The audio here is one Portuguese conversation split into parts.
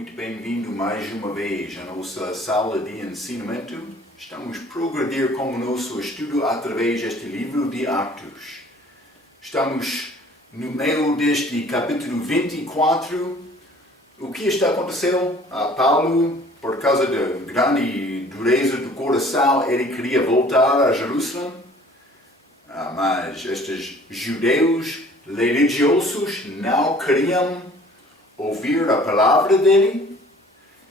Muito bem-vindo mais uma vez à nossa sala de ensinamento. Estamos a progredir com o nosso estudo através deste livro de Atos. Estamos no meio deste capítulo 24. O que está acontecendo? Paulo, por causa da grande dureza do coração, ele queria voltar a Jerusalém. Mas estes judeus religiosos não queriam ouvir a palavra dele.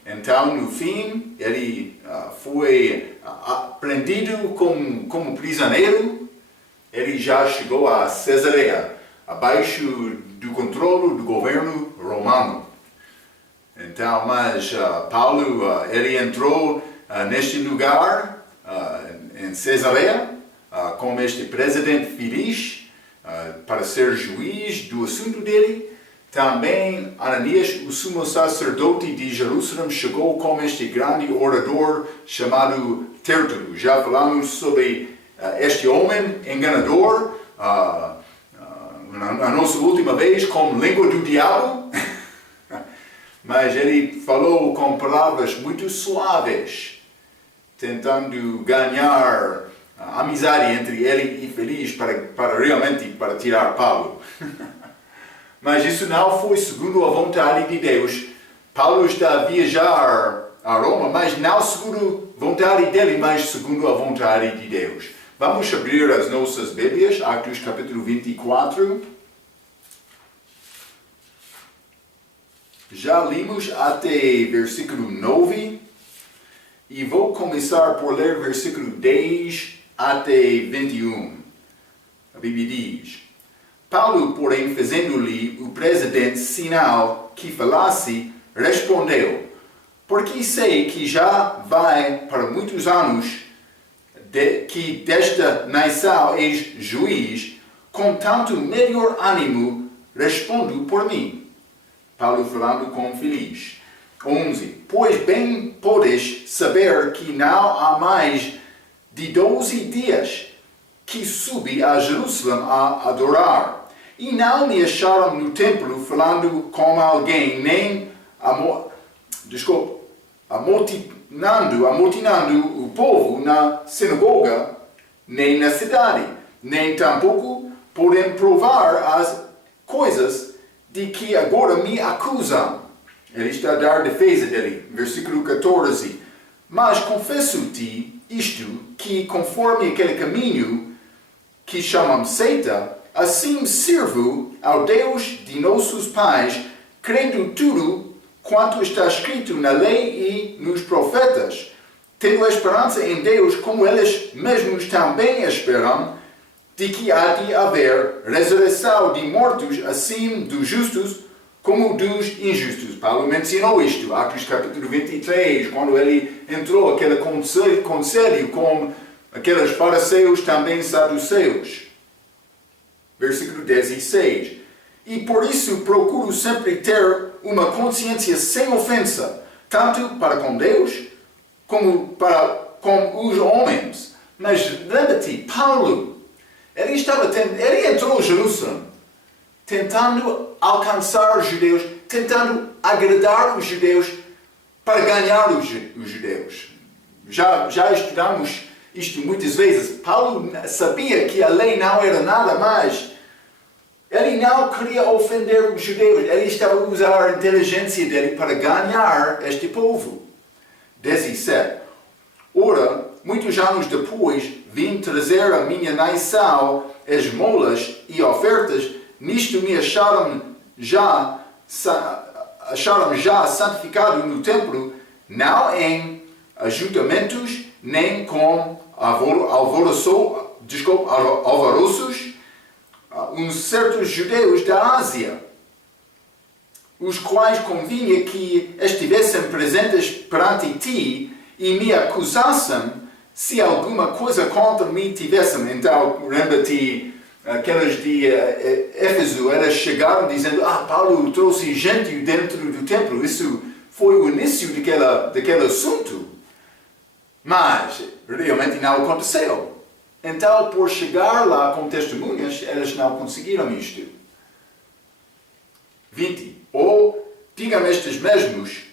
Então, no fim, ele foi prendido como prisioneiro. Ele já chegou a Cesareia, abaixo do controle do governo romano. Então, mas Paulo, ele entrou neste lugar, em Cesareia, com este presidente Félix, para ser juiz do assunto dele. Também Ananias, o sumo sacerdote de Jerusalém, chegou com este grande orador chamado Tértulo. Já falamos sobre este homem enganador na nossa última vez com língua do diabo. Mas ele falou com palavras muito suaves, tentando ganhar amizade entre ele e Félix para realmente tirar Paulo. Mas isso não foi segundo a vontade de Deus. Paulo está a viajar a Roma, mas não segundo a vontade dele, mas segundo a vontade de Deus. Vamos abrir as nossas Bíblias, Atos capítulo 24. Já limos até versículo 9 e vou começar por ler versículo 10 até 21. A Bíblia diz: Paulo, porém, fazendo-lhe o presidente sinal que falasse, respondeu: porque sei que já vai para muitos anos que desta nação és juiz, com tanto melhor ânimo respondo por mim. Paulo falando com Félix. 11. Pois bem podes saber que não há mais de 12 dias que subi a Jerusalém a adorar. E não me acharam no templo falando com alguém, nem amotinando o povo na sinagoga, nem na cidade, nem tampouco podem provar as coisas de que agora me acusam. Ele está a dar defesa dele, versículo 14. Mas confesso-te isto, que conforme aquele caminho que chamam seita, assim sirvo ao Deus de nossos pais, crendo tudo quanto está escrito na lei e nos profetas, tendo a esperança em Deus, como eles mesmos também esperam, de que há de haver ressurreição de mortos, assim dos justos como dos injustos. Paulo mencionou isto, Atos capítulo 23, quando ele entrou aquele conselho com aqueles fariseus, também saduceus. Versículo 16. E por isso procuro sempre ter uma consciência sem ofensa, tanto para com Deus como para com os homens. Mas lembra-te, Paulo, ele entrou em Jerusalém, tentando alcançar os judeus, tentando agradar os judeus para ganhar os judeus. Já estudamos isto muitas vezes. Paulo sabia que a lei não era nada mais. Ele não queria ofender os judeus. Ele estava a usar a inteligência dele para ganhar este povo. 17. Ora, muitos anos depois, vim trazer a minha nação esmolas e ofertas. Nisto me acharam já santificado no templo, não em ajuntamentos, nem com alvoroços, uns certos judeus da Ásia, os quais convinha que estivessem presentes perante ti e me acusassem se alguma coisa contra mim tivessem. Então, lembra-te, aqueles de Éfeso, elas chegaram dizendo: Paulo trouxe gente dentro do templo. Isso foi o início daquele assunto. Mas realmente não aconteceu. Então, por chegar lá com testemunhas, elas não conseguiram isto. 20. Ou digam estes mesmos,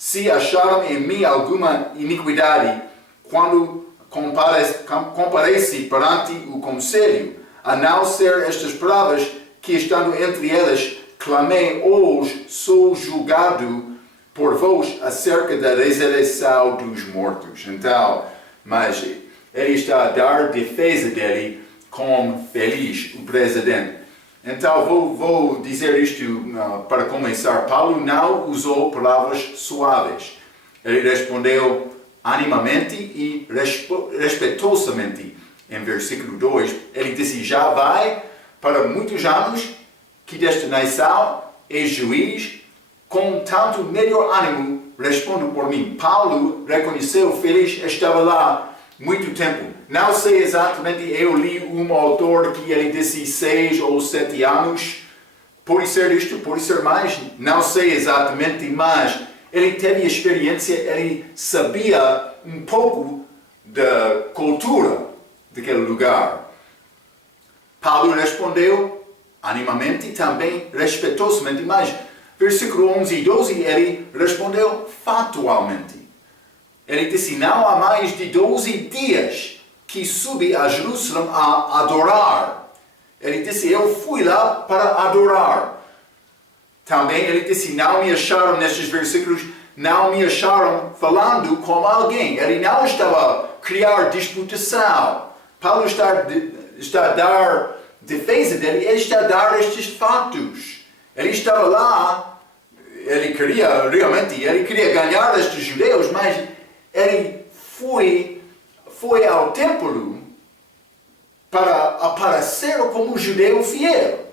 Se acharam em mim alguma iniquidade, quando compareci perante o conselho, a não ser estas palavras, que estando entre elas, clamei, hoje sou julgado por vós acerca da ressurreição dos mortos. Então, mas ele está a dar defesa dele como feliz, o presidente. Então, vou dizer isto para começar. Paulo não usou palavras suaves. Ele respondeu animamente e respeitosamente. Em versículo 2, ele disse, já vai para muitos anos que desta nação é juiz, com tanto melhor ânimo respondo por mim. Paulo reconheceu, feliz, estava lá muito tempo. Não sei exatamente, eu li um autor que ele disse 6 ou 7 anos. Pode ser isto, pode ser mais, não sei exatamente, mas ele teve experiência, ele sabia um pouco da cultura daquele lugar. Paulo respondeu animamente e também respeitosamente, mas versículo 11 e 12 ele respondeu factualmente. Ele disse, não há mais de 12 dias que subi a Jerusalém a adorar. Ele disse, eu fui lá para adorar. Também ele disse, não me acharam nestes versículos, não me acharam falando com alguém. Ele não estava a criar disputação. Paulo está a dar defesa dele, ele está a dar estes fatos. Ele estava lá, ele queria ganhar estes judeus, mas ele foi ao templo para aparecer como judeu fiel.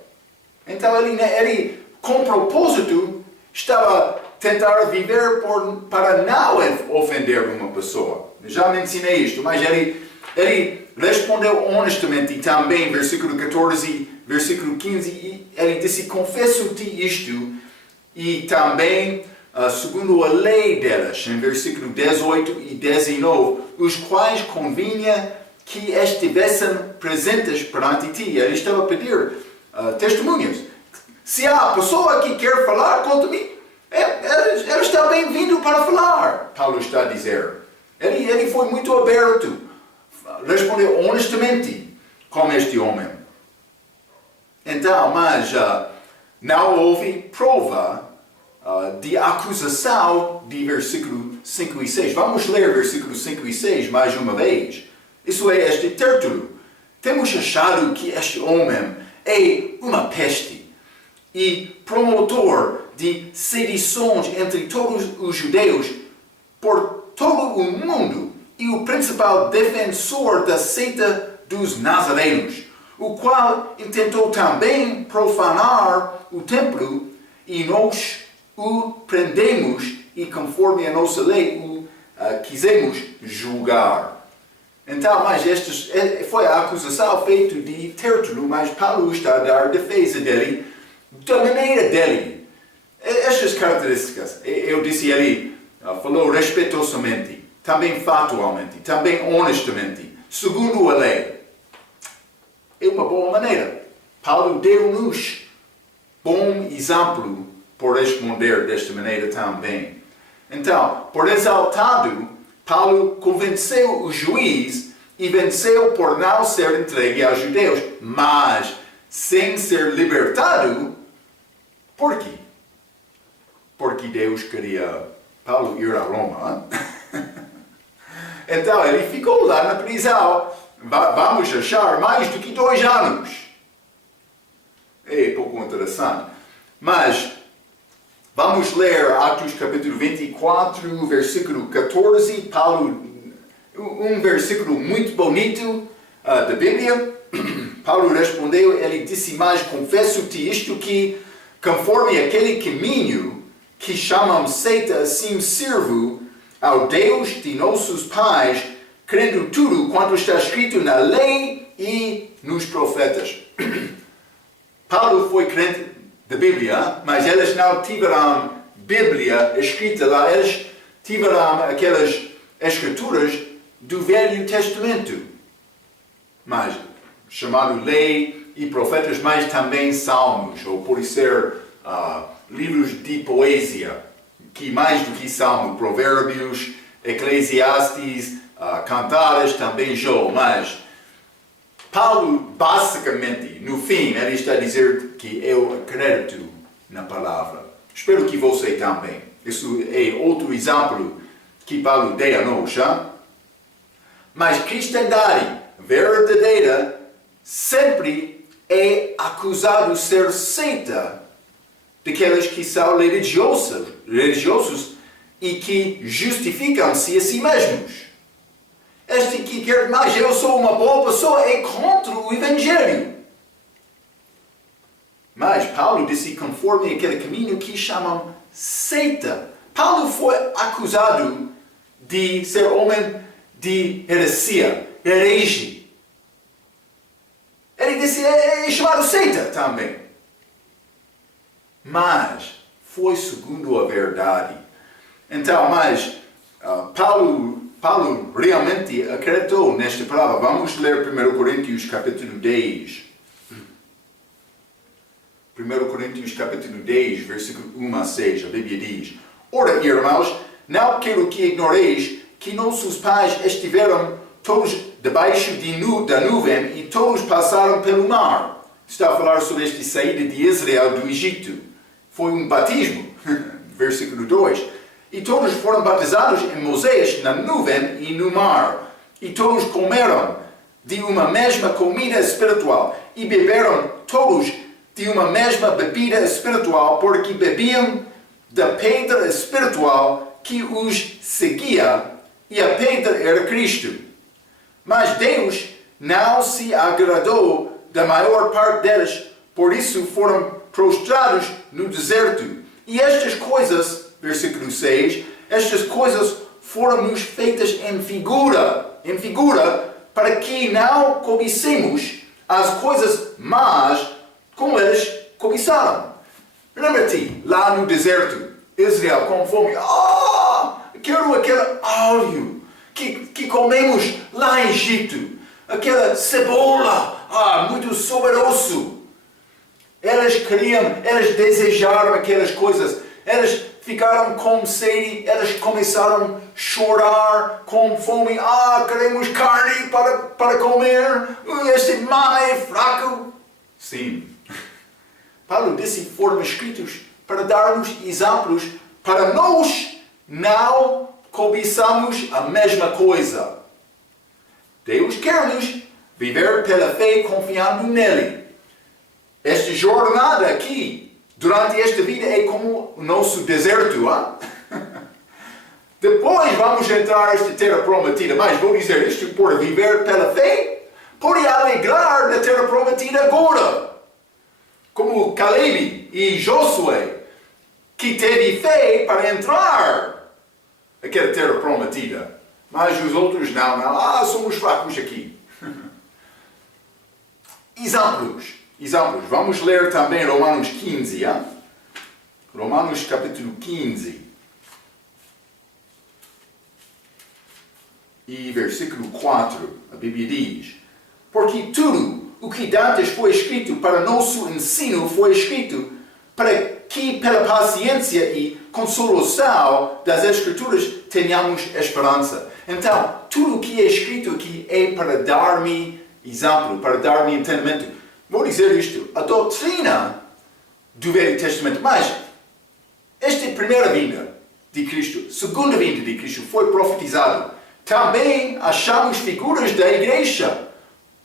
Então ele com propósito, estava a tentar viver para não ofender uma pessoa. Já mencionei isto, mas ele respondeu honestamente e também, versículo 14, versículo 15, ele disse, confesso-te isto, e também, segundo a lei delas, em versículo 18 e 19, os quais convinha que estivessem presentes perante ti. Ele estava a pedir testemunhas. Se há pessoa que quer falar contra mim, ele está bem-vindo para falar, Paulo está a dizer. Ele foi muito aberto, respondeu honestamente como este homem. Então, mas não houve prova de acusação de versículo 5 e 6. Vamos ler versículos 5 e 6 mais uma vez. Isso é este Tértulo. Temos achado que este homem é uma peste e promotor de sedições entre todos os judeus por todo o mundo e o principal defensor da seita dos nazarenos, o qual intentou também profanar o templo, e nós o prendemos e conforme a nossa lei o quisemos julgar. Então, mas foi a acusação feita de Tértulo, mas Paulo está a dar defesa dele, da maneira dele. Estas características, eu disse, ele falou respeitosamente, também factualmente, também honestamente, segundo a lei. É uma boa maneira. Paulo deu-nos bom exemplo por responder desta maneira também. Então, por exaltado, Paulo convenceu o juiz e venceu por não ser entregue aos judeus, mas sem ser libertado. Por quê? Porque Deus queria Paulo ir a Roma. Então ele ficou lá na prisão. Vamos achar mais do que 2 anos. É pouco interessante. Mas vamos ler Atos capítulo 24, versículo 14. Paulo, um versículo muito bonito da Bíblia. Paulo respondeu, ele disse, mas confesso-te isto que, conforme aquele caminho que chamam seita, assim sirvo ao Deus de nossos pais, crendo tudo quanto está escrito na lei e nos profetas. Paulo foi crente da Bíblia, mas eles não tiveram Bíblia escrita lá, eles tiveram aquelas escrituras do Velho Testamento, mas chamado lei e profetas, mas também salmos, ou pode ser livros de poesia, que mais do que Salmo, Provérbios, Eclesiastes, Cantares, também Jó, mas Paulo, basicamente, no fim, ele está a dizer que eu acredito na palavra. Espero que você também. Isso é outro exemplo que Paulo deu a nós, já? Mas cristandade verdadeira sempre é acusado de ser seita daqueles que são religiosos e que justificam-se a si mesmos. Este que quer mais, eu sou uma boa pessoa, é contra o Evangelho. Mas Paulo disse conforme aquele caminho que chamam seita. Paulo foi acusado de ser homem de heresia, herege. Ele disse, é chamado seita também. Mas foi segundo a verdade. Então, Paulo realmente acreditou nesta palavra. Vamos ler 1 Coríntios capítulo 10. 1 Coríntios capítulo 10, versículo 1 a 6, a Bíblia diz: Ora, irmãos, não quero que ignoreis que nossos pais estiveram todos debaixo da nuvem e todos passaram pelo mar. Está a falar sobre esta saída de Israel do Egito. Foi um batismo, versículo 2. E todos foram batizados em Moisés na nuvem e no mar. E todos comeram de uma mesma comida espiritual e beberam todos de uma mesma bebida espiritual, porque bebiam da pedra espiritual que os seguia, e a pedra era Cristo. Mas Deus não se agradou da maior parte deles, por isso foram prostrados no deserto. E estas coisas, versículo 6, estas coisas foram-nos feitas em figura, para que não cobicemos as coisas más como eles cobiçaram. Lembra-te, lá no deserto, Israel com fome, quero aquele alho que comemos lá em Egito, aquela cebola, muito saboroso. Eles desejaram aquelas coisas, eles ficaram com sede, eles começaram a chorar com fome, queremos carne para comer, este maná é fraco. Sim. Paulo disse foram escritos para dar-nos exemplos para nós não cobiçamos a mesma coisa. Deus quer-nos viver pela fé confiando nele. Esta jornada aqui, durante esta vida, é como o nosso deserto. Depois vamos entrar nesta terra prometida, mas vou dizer isto por viver pela fé, pode alegrar na terra prometida agora. Como Caleb e Josué, que teve fé para entrar naquela terra prometida. Mas os outros não. Somos fracos aqui. Exemplos. Vamos ler também Romanos 15. Romanos capítulo 15. E versículo 4. A Bíblia diz: Porque tudo o que dantes foi escrito para nosso ensino foi escrito para que pela paciência e consolação das Escrituras tenhamos esperança. Então, tudo o que é escrito aqui é para dar-me exemplo, para dar-me entendimento. Vou dizer isto, a doutrina do Velho Testamento, mas esta é a primeira vinda de Cristo, segunda vinda de Cristo foi profetizado. Também achamos figuras da igreja,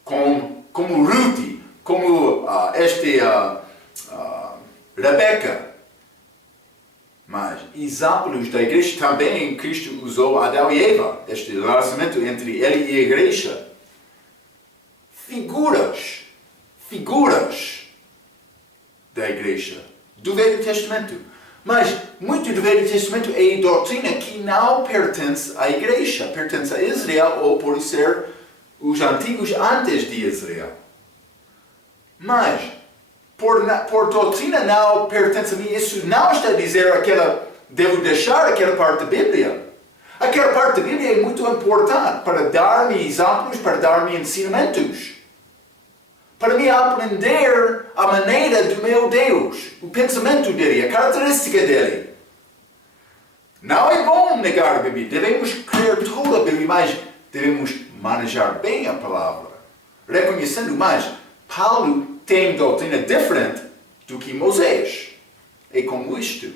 como Ruth, como Rebeca. Mas exemplos da igreja também Cristo usou Adão e Eva, este relacionamento entre ele e a igreja. Figuras da igreja, do Velho Testamento. Mas muito do Velho Testamento é doutrina que não pertence à igreja, pertence a Israel, ou por ser os antigos antes de Israel. Mas, por doutrina não pertence a mim, isso não está a dizer devo deixar aquela parte da Bíblia. Aquela parte da Bíblia é muito importante para dar-me exemplos, para dar-me ensinamentos. Para me aprender a maneira do meu Deus, o pensamento dele, a característica dele. Não é bom negar a Bíblia. Devemos crer toda a Bíblia, mas devemos manejar bem a palavra. Reconhecendo mais, Paulo tem doutrina diferente do que Moisés. É como isto.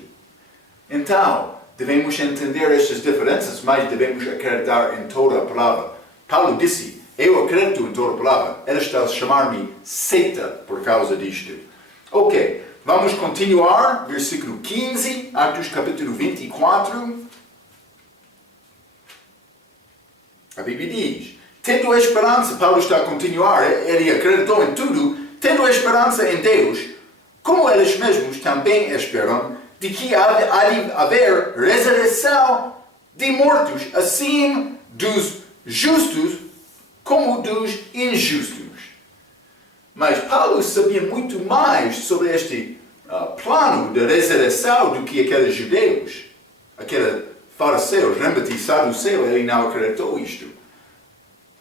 Então, devemos entender estas diferenças, mas devemos acreditar em toda a palavra. Paulo disse, eu acredito em toda a palavra. Ele está a chamar-me seita por causa disto. Ok, vamos continuar. Versículo 15, Atos capítulo 24. A Bíblia diz, tendo a esperança, Paulo está a continuar, ele acreditou em tudo, tendo a esperança em Deus, como eles mesmos também esperam, de que há de haver ressurreição de mortos, assim dos justos como dos injustos. Mas Paulo sabia muito mais sobre este plano de ressurreição do que aqueles judeus. Aqueles fariseus, lembra-te, saduceu, ele não acreditou isto.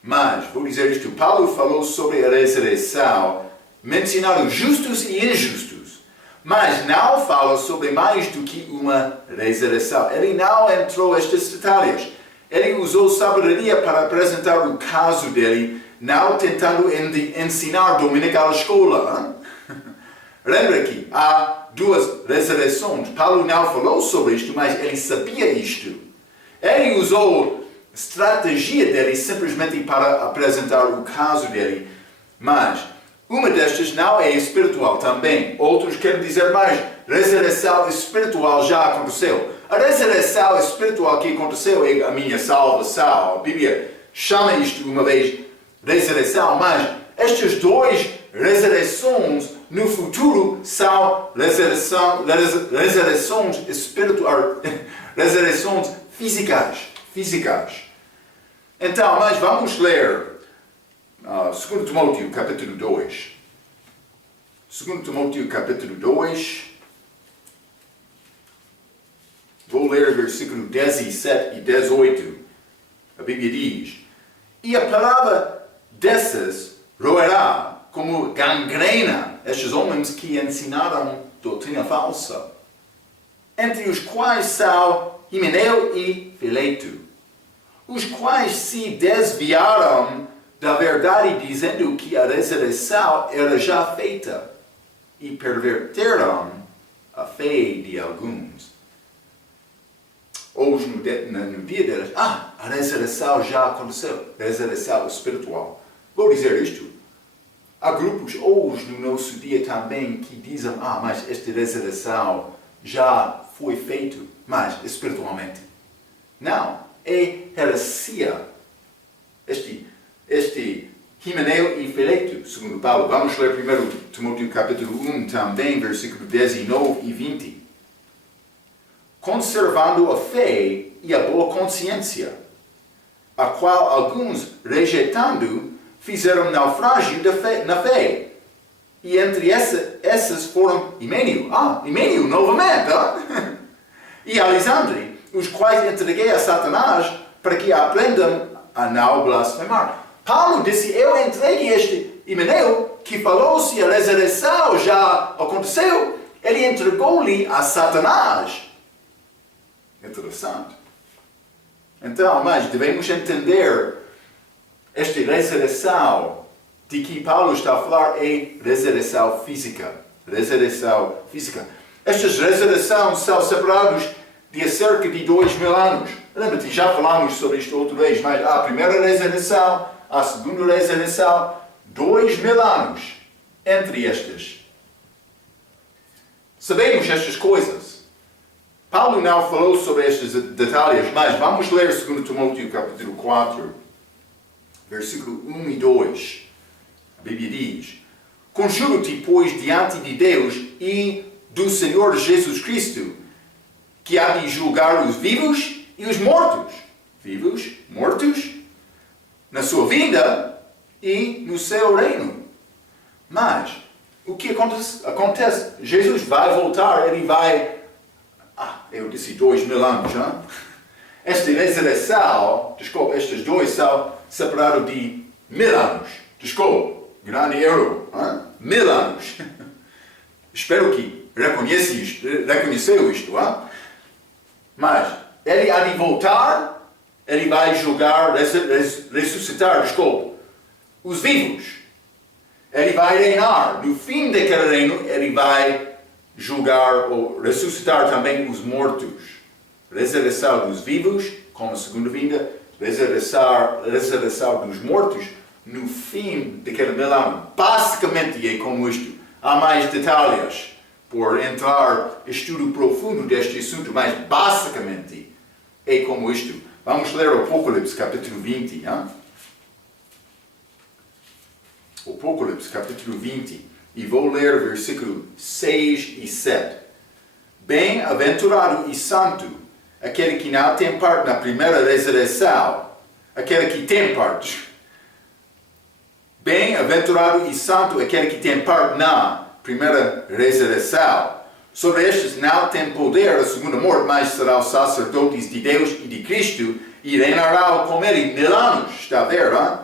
Mas, vou dizer isto, Paulo falou sobre a ressurreição, mencionando justos e injustos. Mas não fala sobre mais do que uma ressurreição. Ele não entrou nestes detalhes. Ele usou sabedoria para apresentar o caso dele, não tentando ensinar dominical à escola. Lembra que há duas ressurreições. Paulo não falou sobre isto, mas ele sabia isto. Ele usou a estratégia dele simplesmente para apresentar o caso dele. Mas uma destas não é espiritual também. Outros querem dizer mais, ressurreição espiritual já aconteceu. A ressurreição espiritual que aconteceu é a minha salvação. A Bíblia chama isto uma vez ressurreição, mas estas duas ressurreições no futuro são ressurreições espirituais, ressurreições físicas. Então, mas vamos ler 2 Timóteo capítulo 2. 2 Timóteo capítulo 2. Vou ler versículo 17 e 18. A Bíblia diz, e a palavra desses roerá como gangrena estes homens que ensinaram doutrina falsa, entre os quais são Himeneu e Fileto, os quais se desviaram da verdade dizendo que a ressurreição era já feita e perverteram a fé de alguns. Hoje, no dia deles, a ressurreição já aconteceu, ressurreição espiritual. Vou dizer isto. Há grupos hoje no nosso dia também que dizem, mas esta ressurreição já foi feita, mas espiritualmente. Não, é heresia. Este Himeneu e Fileto, segundo Paulo. Vamos ler primeiro Timóteo capítulo 1 também, versículo 19 e 20. Conservando a fé e a boa consciência, a qual alguns, rejeitando, fizeram naufrágio na fé. E entre essas foram Himeneu novamente, e Alexandre, os quais entreguei a Satanás para que aprendam a não blasfemar. Paulo disse, eu entreguei este Himeneu, que falou se a ressurreição já aconteceu, ele entregou-lhe a Satanás. Interessante. Então, mas devemos entender esta ressurreição de que Paulo está a falar é ressurreição física. Ressurreição física. Estas ressurreições são separadas de cerca de 2000 anos. Lembra-te, já falamos sobre isto outra vez, mas a primeira ressurreição, a segunda ressurreição, 2000 anos entre estas. Sabemos estas coisas. Paulo não falou sobre estes detalhes, mas vamos ler 2 Timóteo capítulo 4, versículo 1 e 2. A Bíblia diz, conjuro-te, pois, diante de Deus e do Senhor Jesus Cristo, que há de julgar os vivos e os mortos. Vivos, mortos, na sua vinda e no seu reino. Mas, o que acontece? Jesus vai voltar, ele vai... eu disse 2000 anos, hein? Esta ressurreição, estes dois são separados de 1000 anos. Grande erro, hein? 1000 anos. Espero que reconheceu isto, hein? Mas, ele há de voltar, ele vai julgar, ressuscitar, desculpa, os vivos. Ele vai reinar. No fim daquele reino, ele vai julgar ou ressuscitar também os mortos. Ressurreição dos vivos, como a segunda vinda, ressurreição dos mortos, no fim daquele mil anos. Basicamente é como isto. Há mais detalhes por entrar em estudo profundo deste assunto, mas basicamente é como isto. Vamos ler o Apocalipse, capítulo 20. Hein? Apocalipse, capítulo 20. E vou ler versículo 6 e 7. Bem-aventurado e santo aquele que não tem parte na primeira ressurreição. Aquele que tem parte. Bem-aventurado e santo aquele que tem parte na primeira ressurreição. Sobre estes não tem poder a segunda morte, mas serão sacerdotes de Deus e de Cristo e reinarão com ele 1000 anos. Está a ver, hein?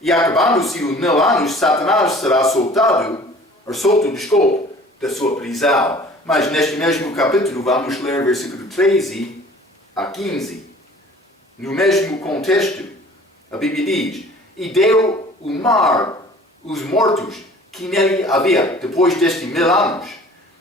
E acabando-se os 1000 anos, Satanás será solto, da sua prisão. Mas neste mesmo capítulo vamos ler versículo 13 a 15. No mesmo contexto, a Bíblia diz: E deu o mar os mortos que nele havia, depois destes 1000 anos.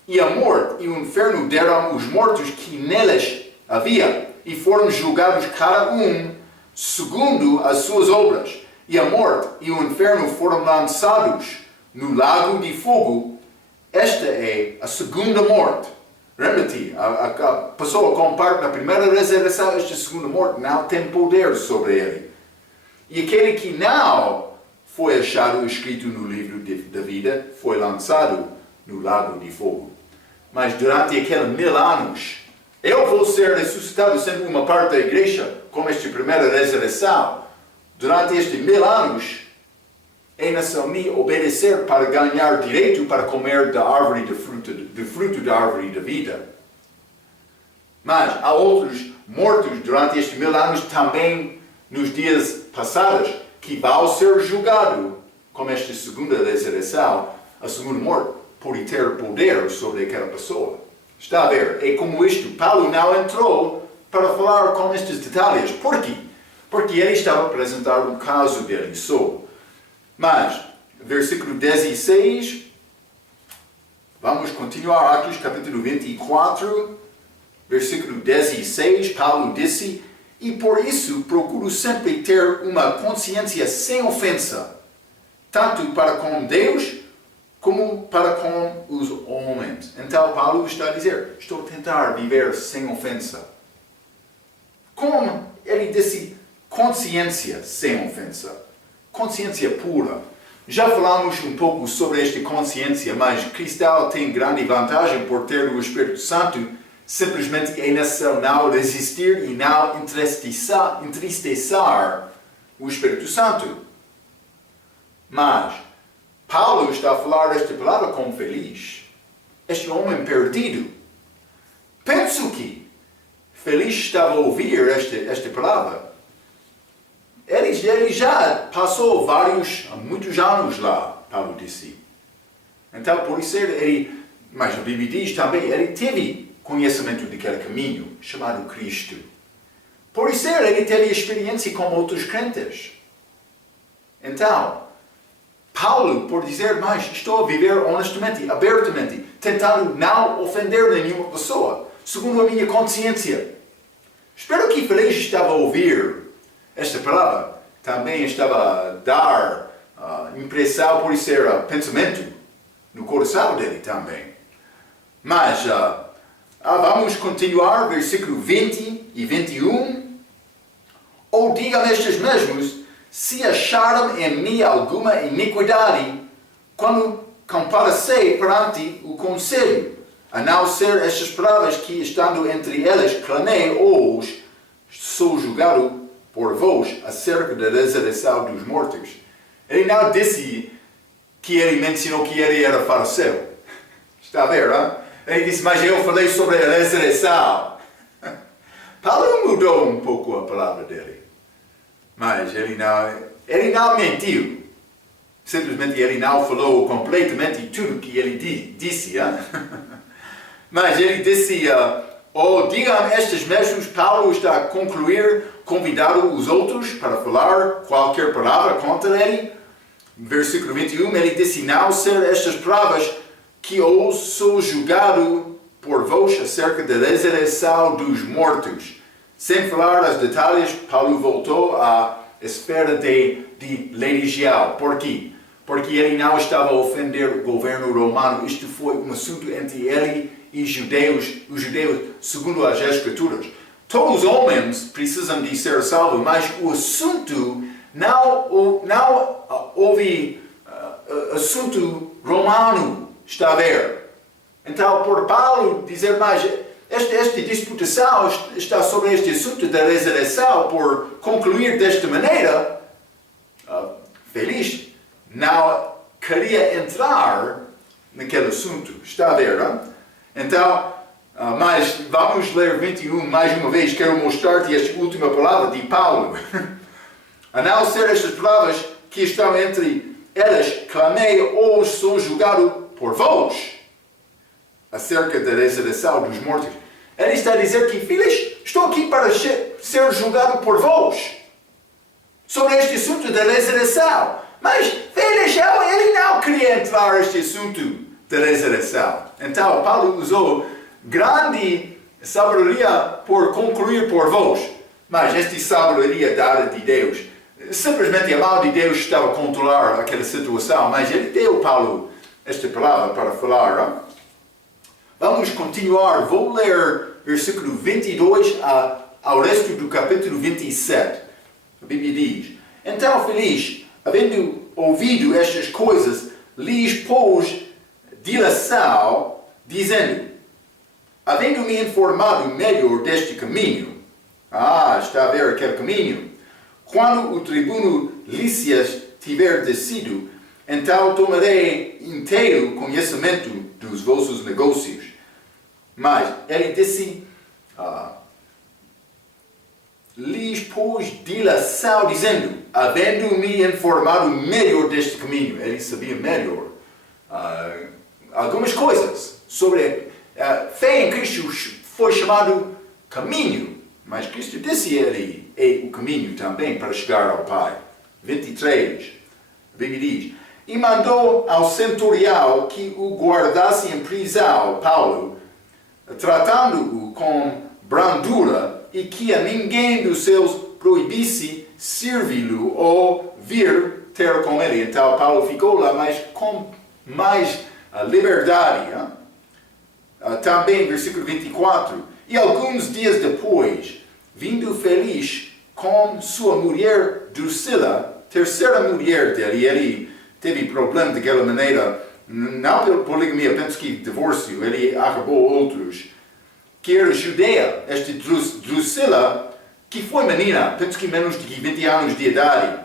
E a morte e o inferno deram os mortos que neles havia, e foram julgados cada um segundo as suas obras. E a morte e o inferno foram lançados no lago de fogo. Esta é a segunda morte. Lembra-te, a pessoa com parte na primeira ressurreição, esta segunda morte não tem poder sobre ele. E aquele que não foi achado escrito no livro da vida, foi lançado no lago de fogo. Mas durante aqueles 1000 anos, eu vou ser ressuscitado sendo uma parte da igreja, como esta primeira ressurreição. Durante estes 1000 anos, é nação me obedecer para ganhar direito para comer da árvore do fruto da árvore da vida. Mas há outros mortos durante estes 1000 anos também nos dias passados que vão ser julgados como esta segunda ressurreição, a segunda morte, por ter poder sobre aquela pessoa. Está a ver? É como isto. Paulo não entrou para falar com estes detalhes. Por quê? Porque ele estava a apresentar o caso dele só. Mas, versículo 16, vamos continuar aqui, capítulo 24, versículo 16, Paulo disse: E por isso procuro sempre ter uma consciência sem ofensa, tanto para com Deus como para com os homens. Então Paulo está a dizer: estou a tentar viver sem ofensa. Como ele disse, consciência sem ofensa. Consciência pura. Já falamos um pouco sobre esta consciência, mas cristão tem grande vantagem por ter o Espírito Santo. Simplesmente é necessário não resistir e não entristecer o Espírito Santo. Mas Paulo está a falar esta palavra como feliz. Este homem perdido. Penso que feliz estava a ouvir esta palavra. Ele já passou muitos anos lá, Paulo disse. Então, por isso mas a Bíblia diz também, ele teve conhecimento daquele caminho, chamado Cristo. Por isso ele teve experiência com outros crentes. Então, Paulo, por dizer, mas estou a viver honestamente, abertamente, tentando não ofender nenhuma pessoa, segundo a minha consciência. Espero que feliz estava a ouvir esta palavra. Também estava a dar impressão, por isso era pensamento no coração dele também. Mas vamos continuar, versículo 20 e 21. Ou digam estes mesmos: se acharam em mim alguma iniquidade, quando comparecei perante o conselho, a não ser estas palavras que, estando entre elas, clamei, ou sou julgado por vós acerca da ressurreição dos mortos. Ele não disse que ele mencionou que ele era fariseu. Está a ver, hein? Ele disse, mas eu falei sobre a ressurreição. Paulo mudou um pouco a palavra dele. Mas ele não mentiu. Simplesmente ele não falou completamente tudo que ele disse. Hein? Mas ele disse, Ou digam estes mesmos, Paulo está a concluir, convidando os outros para falar qualquer palavra contra ele. Versículo 21, ele disse, não ser estas palavras que os sou julgado por vós acerca da ressurreição dos mortos. Sem falar os detalhes, Paulo voltou à esfera de religião. Por quê? Porque ele não estava a ofender o governo romano. Isto foi um assunto entre ele e os judeus segundo as Escrituras. Todos os homens precisam de ser salvos, mas o assunto não houve assunto romano, está a ver? Então, por Paulo dizer mais, esta disputação está sobre este assunto da ressurreição, por concluir desta maneira, feliz, não queria entrar naquele assunto, está a ver? Não? Então, mas vamos ler 21 mais uma vez, quero mostrar-te esta última palavra de Paulo. A não ser estas palavras que estão entre elas, clamei ou sou julgado por vós, acerca da ressurreição dos mortos. Ele está a dizer que, filhos, estou aqui para ser julgado por vós, sobre este assunto da ressurreição. Mas, filhos, ele não queria entrar neste assunto da ressurreição. Então, Paulo usou grande sabedoria por concluir por vós. Mas esta sabedoria dada de Deus, simplesmente a mão de Deus estava a controlar aquela situação, mas ele deu Paulo esta palavra para falar. Não? Vamos continuar, vou ler versículo 22 ao resto do capítulo 27. A Bíblia diz, então, feliz, havendo ouvido estas coisas, lhes pôs dilação, dizendo, havendo-me informado melhor deste caminho, está a ver aquele caminho, quando o tribuno Lícias tiver descido, então tomarei inteiro conhecimento dos vossos negócios. Mas ele disse, lhes pôs dilação, dizendo, havendo-me informado melhor deste caminho. Ele sabia melhor algumas coisas sobre fé em Cristo. Foi chamado caminho, mas Cristo disse ele é o caminho também para chegar ao Pai. 23, a Bíblia diz, e mandou ao centurião que o guardasse em prisão, Paulo, tratando-o com brandura, e que a ninguém dos seus proibisse servi-lo ou vir ter com ele. Então Paulo ficou lá, mas com mais liberdade. Também, versículo 24, e alguns dias depois, vindo feliz com sua mulher Drusila, terceira mulher dele, ele teve problema daquela maneira, não pela poligamia, penso que divórcio, ele acabou outros, que era judeia, esta Drusila, que foi menina, penso que menos de 20 anos de idade,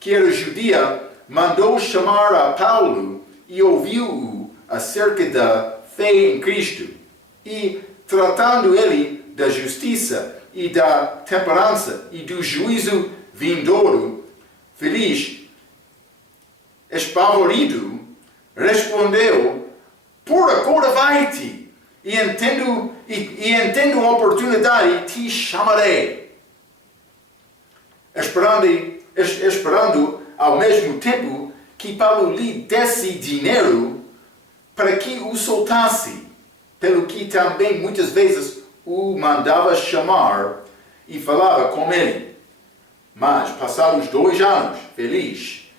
que era judia, mandou chamar a Paulo e ouviu-o acerca da fé em Cristo, e tratando ele da justiça e da temperança e do juízo vindouro, feliz, espavorido, respondeu, por agora vai-te, e entendo a oportunidade, te chamarei. Esperando ao mesmo tempo que Paulo lhe desse dinheiro para que o soltasse, pelo que também muitas vezes o mandava chamar e falava com ele. Mas, passados 2 anos, feliz,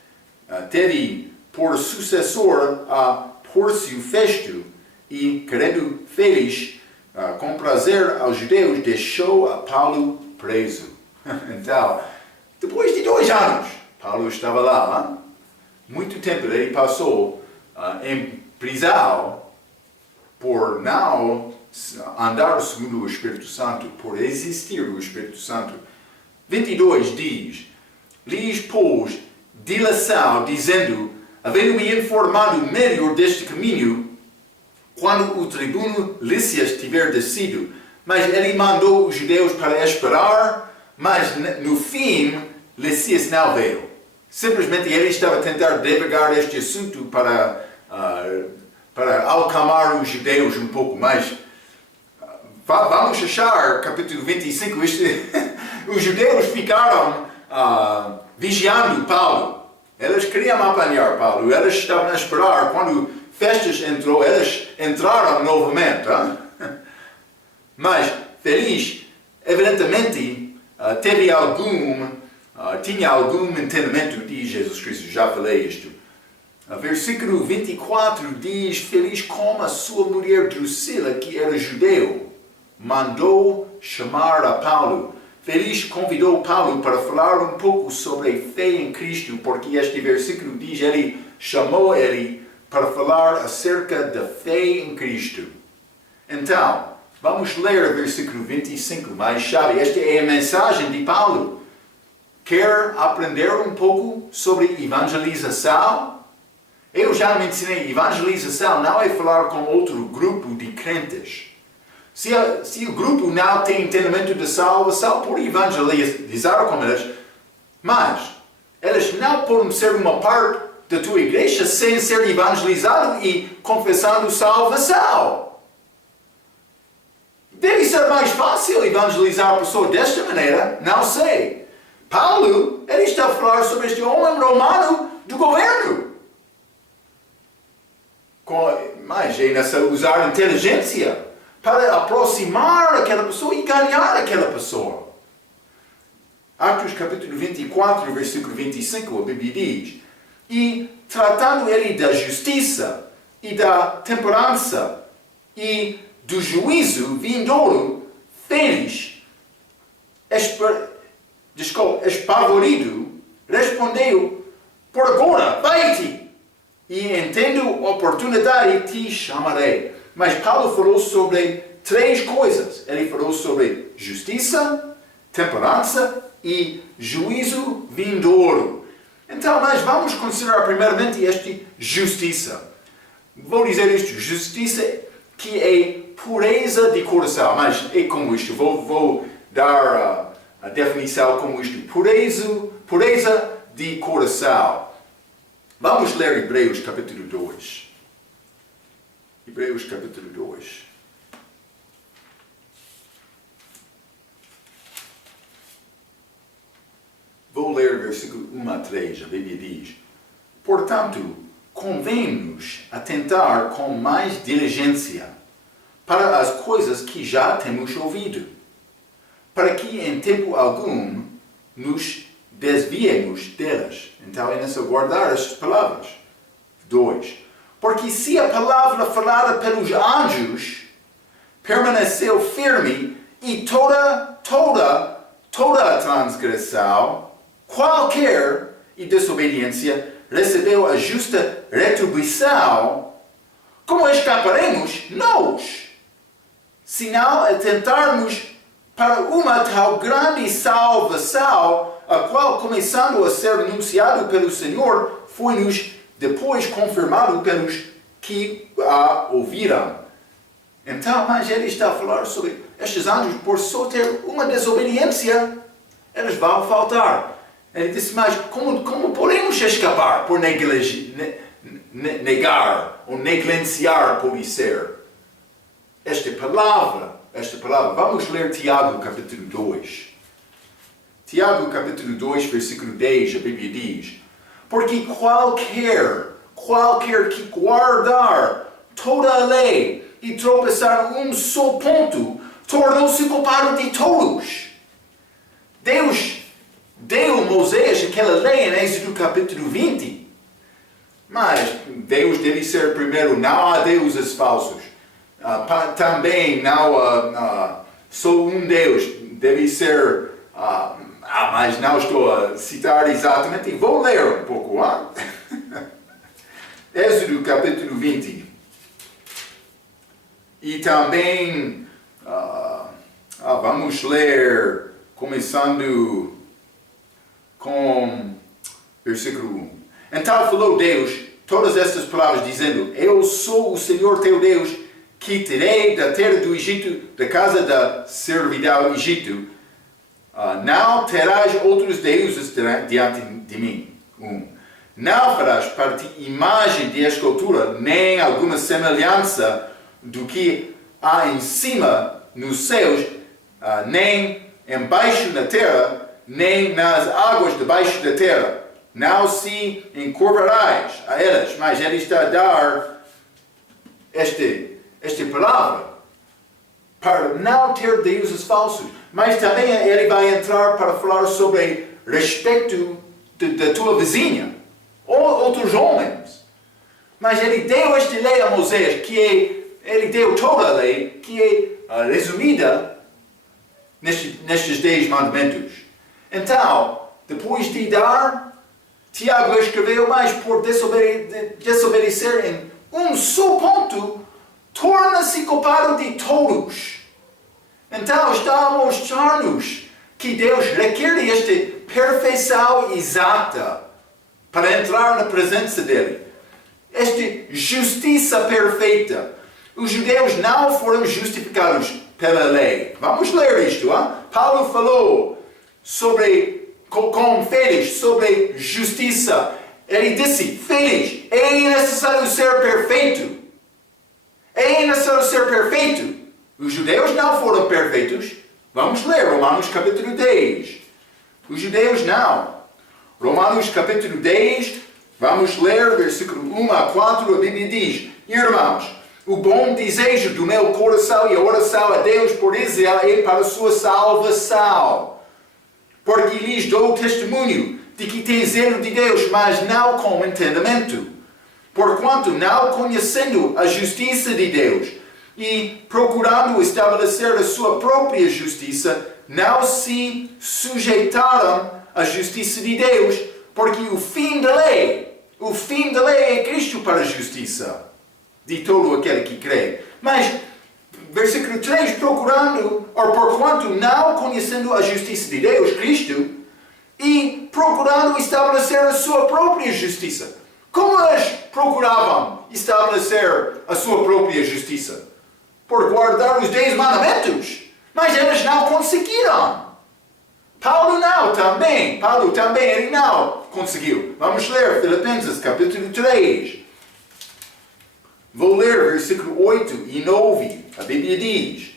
teve por sucessor a Pórcio Festo e, querendo feliz, com prazer aos judeus, deixou a Paulo preso. Então, depois de 2 anos, Paulo estava lá, muito tempo ele passou em prisão por não andar segundo o Espírito Santo, por existir o Espírito Santo. 22 diz, lhes pôs dilação, dizendo, havendo-me informado melhor deste caminho, quando o tribuno Lícias tiver descido. Mas ele mandou os judeus para esperar, mas no fim, Lícias não veio. Simplesmente ele estava a tentar devagar este assunto para acalmar os judeus um pouco mais. Vamos achar, capítulo 25, os judeus ficaram vigiando Paulo. Eles queriam apanhar Paulo, eles estavam a esperar. Quando Festus entrou, eles entraram novamente. Mas Félix, evidentemente, tinha algum entendimento de Jesus Cristo. Já falei isto. Versículo 24 diz: Félix, como a sua mulher Drusila, que era judeu, mandou chamar a Paulo. Félix convidou Paulo para falar um pouco sobre a fé em Cristo, porque este versículo diz: ele chamou ele para falar acerca da fé em Cristo. Então, vamos ler o versículo 25, mais chave. Esta é a mensagem de Paulo. Quer aprender um pouco sobre evangelização? Eu já mencionei, evangelização não é falar com outro grupo de crentes. Se o grupo não tem entendimento de salvação, pode evangelizar com eles, mas eles não podem ser uma parte da tua igreja sem ser evangelizado e confessando salvação. Deve ser mais fácil evangelizar a pessoa desta maneira, não sei. Paulo, ele está a falar sobre este homem romano do governo. Mas é necessário usar inteligência para aproximar aquela pessoa e ganhar aquela pessoa. Atos capítulo 24, versículo 25, a Bíblia diz: e tratando ele da justiça e da temperança e do juízo vindouro, Félix, espavorido, respondeu: por agora, vai-te, e entendo oportunidade te chamarei. Mas Paulo falou sobre 3 coisas. Ele falou sobre justiça, temperança e juízo vindouro. Então, nós vamos considerar primeiramente esta justiça. Vou dizer isto: justiça que é pureza de coração. Mas é como isto. Vou dar a definição como isto: pureza de coração. Vamos ler Hebreus capítulo 2. Hebreus capítulo 2. Vou ler versículo 1 a 3. A Bíblia diz: portanto, convém-nos atentar com mais diligência para as coisas que já temos ouvido, para que em tempo algum nos desviemos delas. Então é necessário guardar estas palavras. 2. Porque se a palavra falada pelos anjos permaneceu firme e toda a transgressão, qualquer desobediência recebeu a justa retribuição, como escaparemos nós, se não atentarmos para uma tal grande salvação, a qual, começando a ser anunciado pelo Senhor, foi-nos depois confirmado pelos que a ouviram. Então, mas ele está a falar sobre estes anjos, por só ter uma desobediência, eles vão faltar. Ele disse: mas como podemos escapar por negar ou negligenciar, pode ser? Esta palavra, vamos ler Tiago capítulo 2. Tiago capítulo 2, versículo 10, a Bíblia diz: porque qualquer que guardar toda a lei e tropeçar um só ponto, tornou-se culpado de todos. Deus deu a Moisés aquela lei em Êxodo capítulo 20. Mas Deus deve ser primeiro, não há deuses falsos. Também não há só um Deus, deve ser... mas não estou a citar exatamente, vou ler um pouco. Êxodo capítulo 20. E também, vamos ler, começando com versículo 1. Então falou Deus todas estas palavras, dizendo: eu sou o Senhor teu Deus, que tirei da terra do Egito, da casa da servidão do Egito. Não terás outros deuses diante de mim. 1. Não farás para ti imagem de escultura, nem alguma semelhança do que há em cima nos céus, nem embaixo na terra, nem nas águas debaixo da terra. Não se encurvarás a elas, mas ele está a dar esta palavra para não ter deuses falsos. Mas também ele vai entrar para falar sobre respeito da tua vizinha, ou outros homens. Mas ele deu esta lei a Moisés, ele deu toda a lei, que é resumida nestes 10 mandamentos. Então, depois de dar, Tiago escreveu, mas por desobedecer em um só ponto, torna-se culpado de todos. Então, está a mostrar-nos que Deus requer esta perfeição exata para entrar na presença dele. Esta justiça perfeita. Os judeus não foram justificados pela lei. Vamos ler isto. Paulo falou com Félix sobre justiça. Ele disse, Félix, é necessário ser perfeito. É necessário ser perfeito. Os judeus não foram perfeitos. Vamos ler Romanos capítulo 10. Os judeus não. Romanos capítulo 10, vamos ler versículo 1 a 4, a Bíblia diz, irmãos, o bom desejo do meu coração e a oração a Deus por Israel é para a sua salvação. Porque lhes dou testemunho de que tem zelo de Deus, mas não com entendimento. Porquanto, não conhecendo a justiça de Deus e procurando estabelecer a sua própria justiça, não se sujeitaram à justiça de Deus, porque o fim da lei é Cristo para a justiça de todo aquele que crê. Mas, versículo 3, procurando, ou porquanto não conhecendo a justiça de Deus, Cristo, e procurando estabelecer a sua própria justiça. Como eles procuravam estabelecer a sua própria justiça? Por guardar os 10 mandamentos. Mas eles não conseguiram. Paulo também, ele não conseguiu. Vamos ler Filipenses capítulo 3. Vou ler versículo 8 e 9. A Bíblia diz,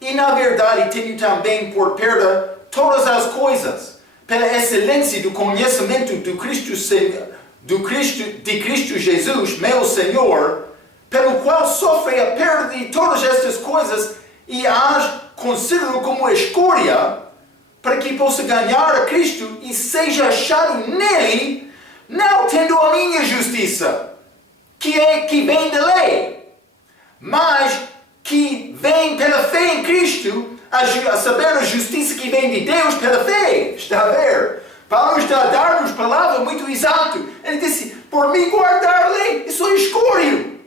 e na verdade tenho também por perda todas as coisas, pela excelência do conhecimento de Cristo Jesus, meu Senhor, pelo qual sofre a perda de todas estas coisas e as considero como escória, para que possa ganhar a Cristo e seja achado nele, não tendo a minha justiça, que vem da lei, mas que vem pela fé em Cristo, a saber a justiça que vem de Deus pela fé. Está a ver? Paulo está a dar-nos palavra muito exato. Ele disse, por mim guardar a lei, eu sou escório.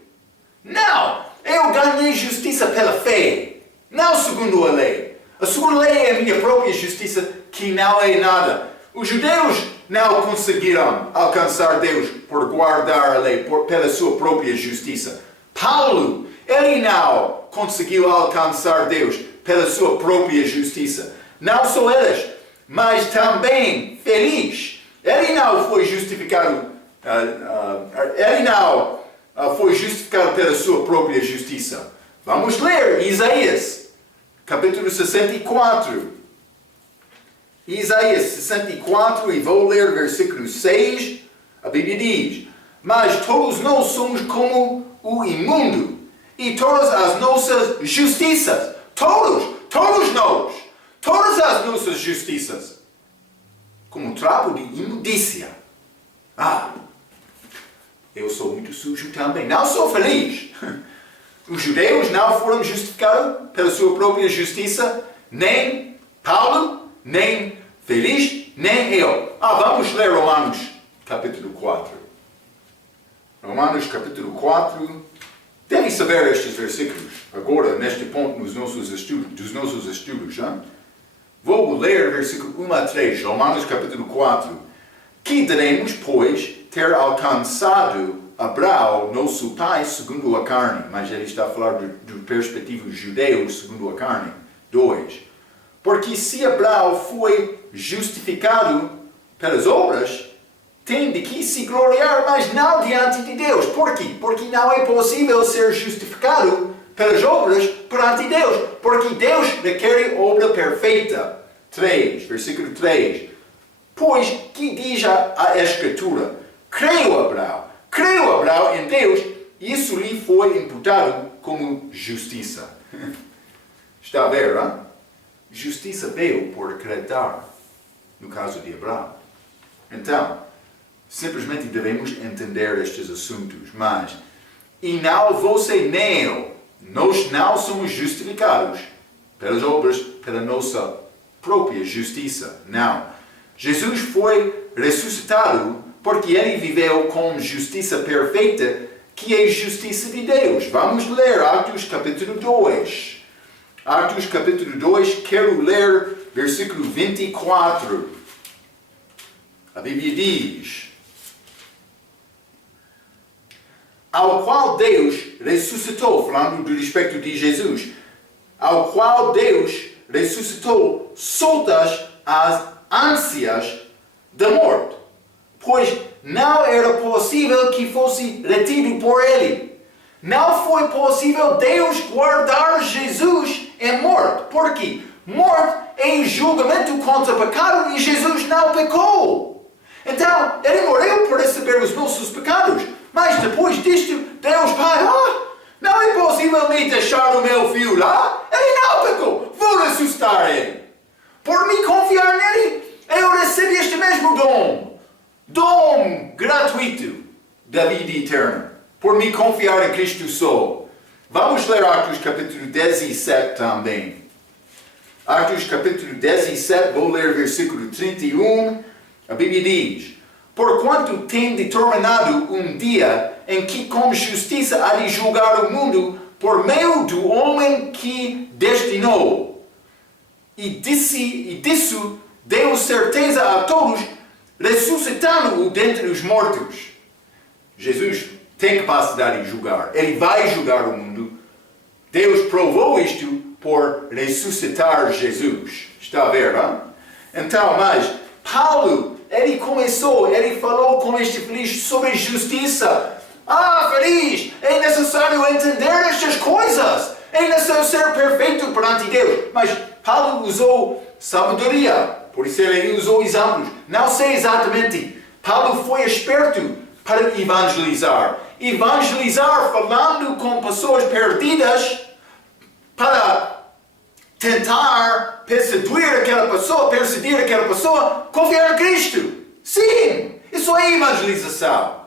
Não, eu ganhei justiça pela fé, não segundo a lei. A segunda lei é a minha própria justiça, que não é nada. Os judeus não conseguiram alcançar Deus por guardar a lei, pela sua própria justiça. Paulo, ele não conseguiu alcançar Deus pela sua própria justiça. Não só eles, mas também Félix. Ele não foi justificado, pela sua própria justiça. Vamos ler Isaías, capítulo 64. Isaías 64, e vou ler versículo 6. A Bíblia diz, mas todos nós somos como o imundo, e todas as nossas justiças, todos nós, todas as nossas justiças, como trapo de imundícia. Eu sou muito sujo também. Não sou feliz. Os judeus não foram justificados pela sua própria justiça, nem Paulo, nem Félix, nem eu. Vamos ler Romanos capítulo 4. Romanos capítulo 4. Deve saber estes versículos agora, neste ponto dos nossos estudos. Vou ler versículo 1 a 3, Romanos capítulo 4. Que diremos, pois, ter alcançado Abraão, nosso pai, segundo a carne? Mas ele está a falar do perspectivo judeu, segundo a carne. 2. Porque se Abraão foi justificado pelas obras, tem de que se gloriar, mas não diante de Deus. Por quê? Porque não é possível ser justificado pelas obras perante Deus, porque Deus requer obra perfeita. 3, versículo 3. Pois que diz a Escritura? Creu Abraão em Deus, e isso lhe foi imputado como justiça. Está a ver, não? Justiça veio por acreditar, no caso de Abraão. Então, simplesmente devemos entender estes assuntos, mas, e não você nem eu, nós não somos justificados pelas obras, pela nossa própria justiça. Não. Jesus foi ressuscitado porque ele viveu com justiça perfeita, que é a justiça de Deus. Vamos ler Atos capítulo 2. Atos capítulo 2, quero ler versículo 24. A Bíblia diz: ao qual Deus ressuscitou, falando do respeito de Jesus, ao qual Deus ressuscitou soltas as ânsias da morte, pois não era possível que fosse retido por ele. Não foi possível Deus guardar Jesus em morte. Por quê? Morte é julgamento contra o pecado e Jesus não pecou. Então, ele morreu por receber os nossos pecados. Mas depois disto, Deus Pai, não é possível me deixar o meu filho lá? Ele não pecou. Vou ressuscitar ele. Por me confiar nele, eu recebi este mesmo dom. Dom gratuito da vida eterna. Por me confiar em Cristo sou. Vamos ler Atos capítulo 17 também. Atos capítulo 17, vou ler versículo 31. A Bíblia diz: porquanto tem determinado um dia em que com justiça há de julgar o mundo por meio do homem que destinou. E disso deu certeza a todos, ressuscitando-o dentre os mortos. Jesus tem capacidade de julgar. Ele vai julgar o mundo. Deus provou isto por ressuscitar Jesus. Está a ver, não? Então, mas Paulo, ele falou com este feliz sobre justiça. Feliz, é necessário entender estas coisas. É necessário ser perfeito perante Deus. Mas Paulo usou sabedoria, por isso ele usou exemplos. Não sei exatamente. Paulo foi esperto para evangelizar. Evangelizar falando com pessoas perdidas para tentar persuadir aquela pessoa, confiar em Cristo. Sim, isso é evangelização.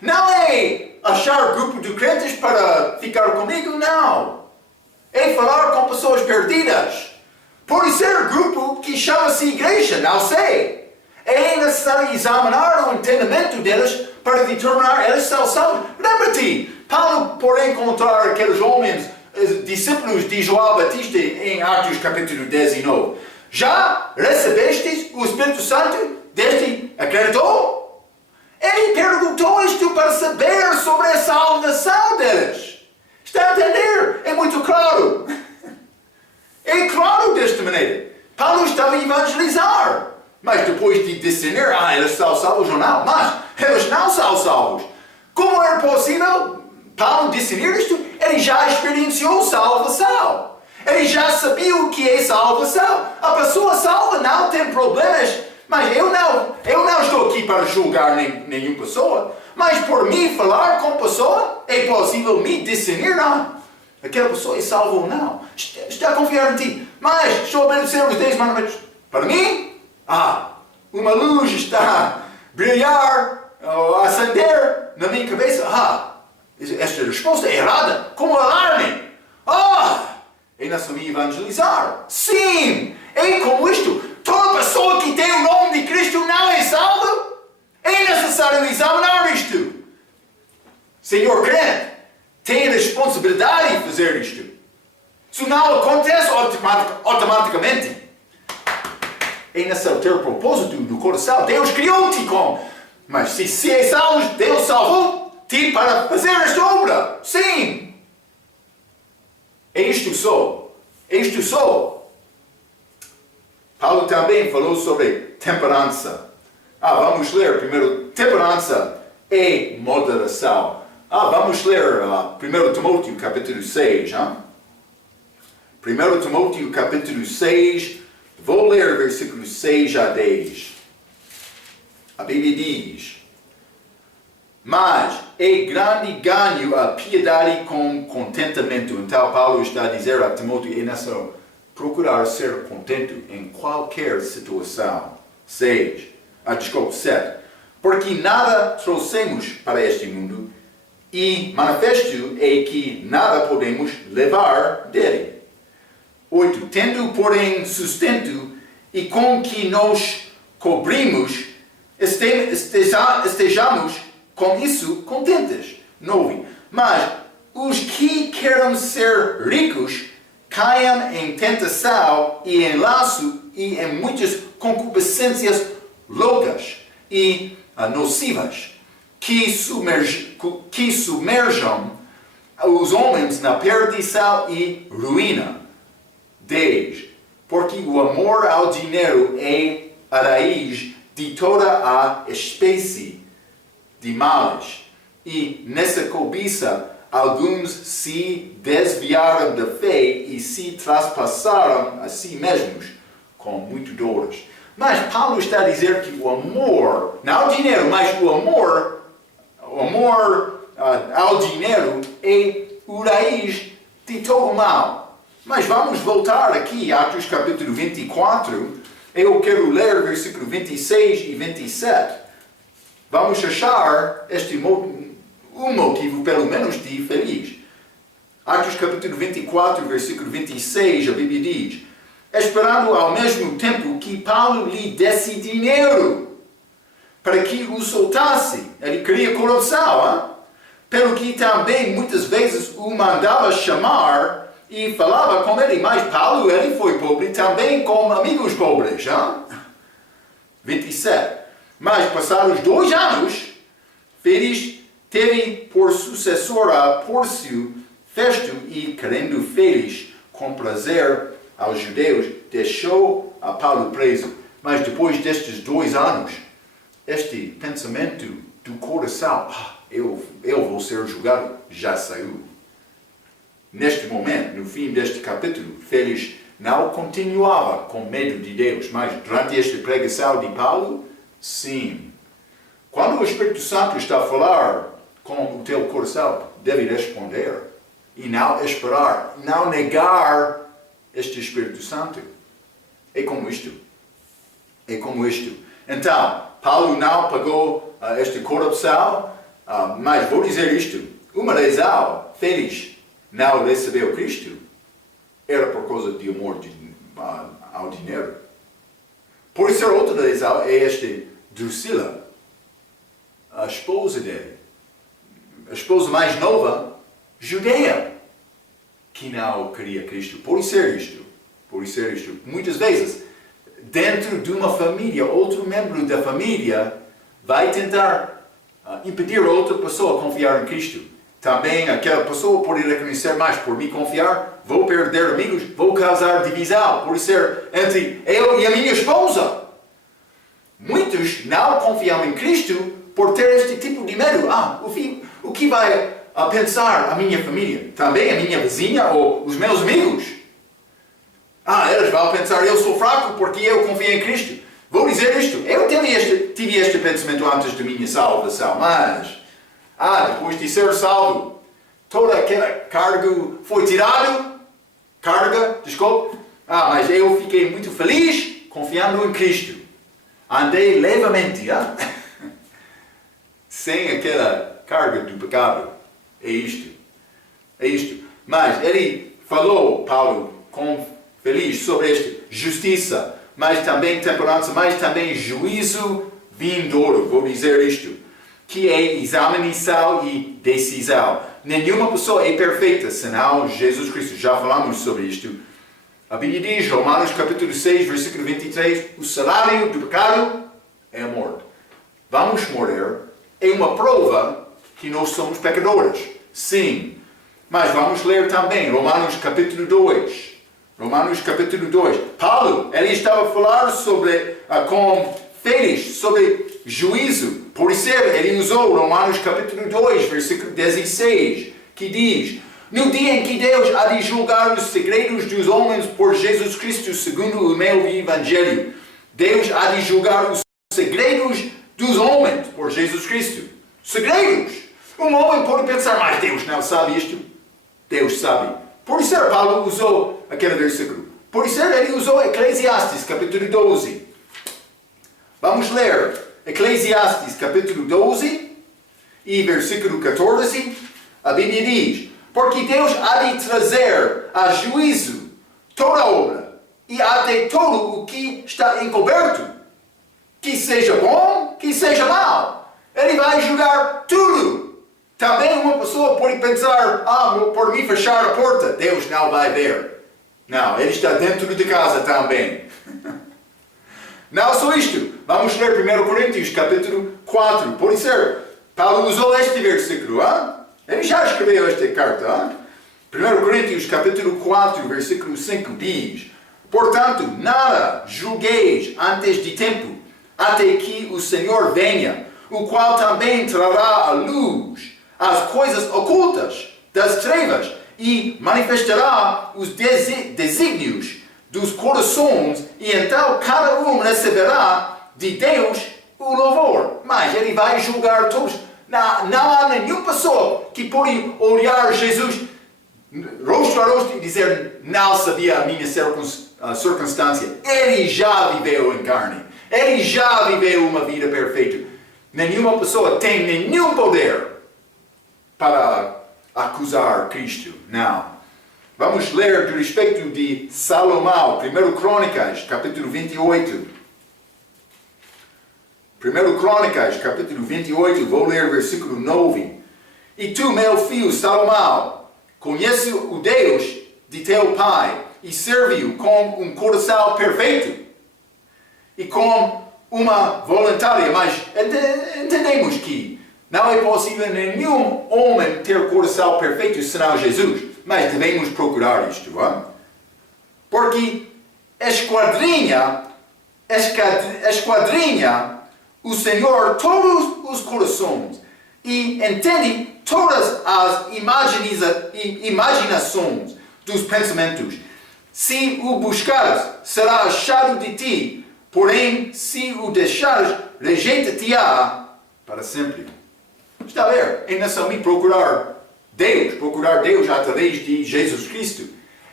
Não é achar grupo de crentes para ficar comigo, não. É falar com pessoas perdidas. Pode ser grupo que chama-se igreja, não sei. É necessário examinar o entendimento deles para determinar eles são salvos. Lembra-te, Paulo, por encontrar aqueles homens, discípulos de João Batista em Atos capítulo 19. Já recebestes o Espírito Santo? Deste acreditou? Ele perguntou isto para saber sobre a salvação deles. Está a entender? É muito claro. É claro desta maneira. Paulo estava a evangelizar. Mas depois de discernir, eles são salvos ou não. Mas eles não são salvos. Como era possível Paulo discernir isto? Ele já experienciou salvação. Ele já sabia o que é salvação. A pessoa salva não tem problemas. Mas eu não estou aqui para julgar nenhuma pessoa. Mas por mim falar com a pessoa, é possível me discernir, não. Aquela pessoa é salva ou não. Está a confiar em ti. Mas estou a obedecer os 10 mandamentos. Para mim, uma luz está a brilhar, a acender na minha cabeça. Esta resposta é errada. Como alarme. É necessário evangelizar. Sim, é como isto. Toda pessoa que tem o nome de Cristo não é salva. É necessário examinar isto. Senhor crente, tem a responsabilidade de fazer isto. Isso não acontece automaticamente. É necessário ter propósito no coração. Deus criou-te com. Mas se é salvo, Deus salvou-te para fazer esta obra. Sim. É isto só. Paulo também falou sobre temperança. Vamos ler primeiro. Temperança é moderação. Vamos ler 1 Timóteo capítulo 6. 1 Timóteo capítulo 6, vou ler versículos 6 a 10. A Bíblia diz: mas é grande ganho a piedade com contentamento. Então Paulo está a dizer a Timóteo, é necessário procurar ser contente em qualquer situação. 7. Porque nada trouxemos para este mundo, e manifesto é que nada podemos levar dele. 8. Tendo, porém, sustento, e com que nos cobrimos, estejamos com isso contentes. 9. Mas os que querem ser ricos caiam em tentação e em laço e em muitas concupiscências loucas e nocivas, que submerjam os homens na perdição e ruína. 10. Porque o amor ao dinheiro é a raiz de toda a espécie de males, e nessa cobiça alguns se desviaram da fé e se traspassaram a si mesmos com muito dores. Mas Paulo está a dizer que o amor, não ao dinheiro, mas o amor ao dinheiro é o raiz de todo o mal. Mas vamos voltar aqui a Atos capítulo 24, eu quero ler versículo 26 e 27. Vamos achar um motivo, pelo menos, de feliz. Atos capítulo 24, versículo 26, a Bíblia diz: esperando ao mesmo tempo que Paulo lhe desse dinheiro, para que o soltasse. Ele queria corrupção, pelo que também muitas vezes o mandava chamar e falava com ele. Mas Paulo, ele foi pobre também com amigos pobres. 27. Mas passados 2 anos, Félix teve por sucessor a Pórcio Festo e, querendo Félix comprazer aos judeus, deixou a Paulo preso. Mas depois destes 2 anos, este pensamento do coração, eu vou ser julgado, já saiu. Neste momento, no fim deste capítulo, Félix não continuava com medo de Deus, mas durante esta pregação de Paulo, sim. Quando o Espírito Santo está a falar com o teu coração, deve responder e não esperar, não negar este Espírito Santo. É como isto. É como isto. Então, Paulo não pagou esta corrupção, mas vou dizer isto. Uma razão, Félix não recebeu Cristo, era por causa de amor ao dinheiro. Por isso, outra razão é esta Drusila, a esposa dele, a esposa mais nova, judeia, que não queria Cristo. Por isso é isto. Muitas vezes, dentro de uma família, outro membro da família vai tentar impedir outra pessoa a confiar em Cristo. Também aquela pessoa pode reconhecer, mais por me confiar, vou perder amigos, vou causar divisão, por ser entre eu e a minha esposa. Muitos não confiam em Cristo por ter este tipo de medo. O que vai pensar a minha família? Também a minha vizinha ou os meus amigos? Eles vão pensar, eu sou fraco porque eu confio em Cristo. Vou dizer isto, eu tive este pensamento antes da minha salvação, mas depois de ser salvo, toda aquela carga foi tirado, mas eu fiquei muito feliz confiando em Cristo. Andei levemente, sem aquela carga do pecado. É isto. Mas ele falou, Paulo, feliz sobre esta justiça, mas também temperança, mas também juízo vindouro. Vou dizer isto, que é examinação e decisão. Nenhuma pessoa é perfeita, senão Jesus Cristo. Já falamos sobre isto. A Bíblia diz, Romanos capítulo 6, versículo 23, o salário do pecado é a morte. Vamos morrer é uma prova que nós somos pecadores. Sim. Mas vamos ler também Romanos capítulo 2. Paulo, ele estava a falar com Félix sobre juízo. Por isso ele usou Romanos capítulo 2, versículo 16, que diz: no dia em que Deus há de julgar os segredos dos homens por Jesus Cristo, segundo o meu evangelho. Deus há de julgar os segredos dos homens por Jesus Cristo. Segredos! Um homem pode pensar, mas Deus não sabe isto. Deus sabe. Por isso Paulo usou aquele versículo. Por isso ele usou Eclesiastes capítulo 12. Vamos ler Eclesiastes capítulo 12 e versículo 14. A Bíblia diz: porque Deus há de trazer a juízo toda obra e até todo o que está encoberto, que seja bom, que seja mau. Ele vai julgar tudo. Também uma pessoa pode pensar, por me fechar a porta, Deus não vai ver. Não, Ele está dentro de casa também. Não só isto. Vamos ler 1 Coríntios capítulo 4. Por isso, Paulo usou este versículo. Ele já escreveu esta carta. 1 Coríntios capítulo 4, versículo 5 diz: portanto, nada julgueis antes de tempo, até que o Senhor venha, o qual também trará à luz as coisas ocultas das trevas e manifestará os desígnios dos corações, e então cada um receberá de Deus o louvor. Mas ele vai julgar todos. Não há nenhuma pessoa que pode olhar Jesus rosto a rosto e dizer: não sabia a minha circunstância. Ele já viveu em carne. Ele já viveu uma vida perfeita. Nenhuma pessoa tem nenhum poder para acusar Cristo. Não. Vamos ler do respeito de Salomão, 1 Crônicas, capítulo 28. 1 Crônicas, capítulo 28, vou ler versículo 9. E tu, meu filho Salomão, conhece o Deus de teu pai e serve-o com um coração perfeito e com uma voluntária. Mas entendemos que não é possível nenhum homem ter coração perfeito senão Jesus. Mas devemos procurar isto. Porque esquadrinha o Senhor todos os corações e entende todas as imaginações dos pensamentos. Se o buscares, será achado de ti, porém, se o deixares, rejeita-te-á para sempre. Está a ver? É necessário procurar Deus através de Jesus Cristo.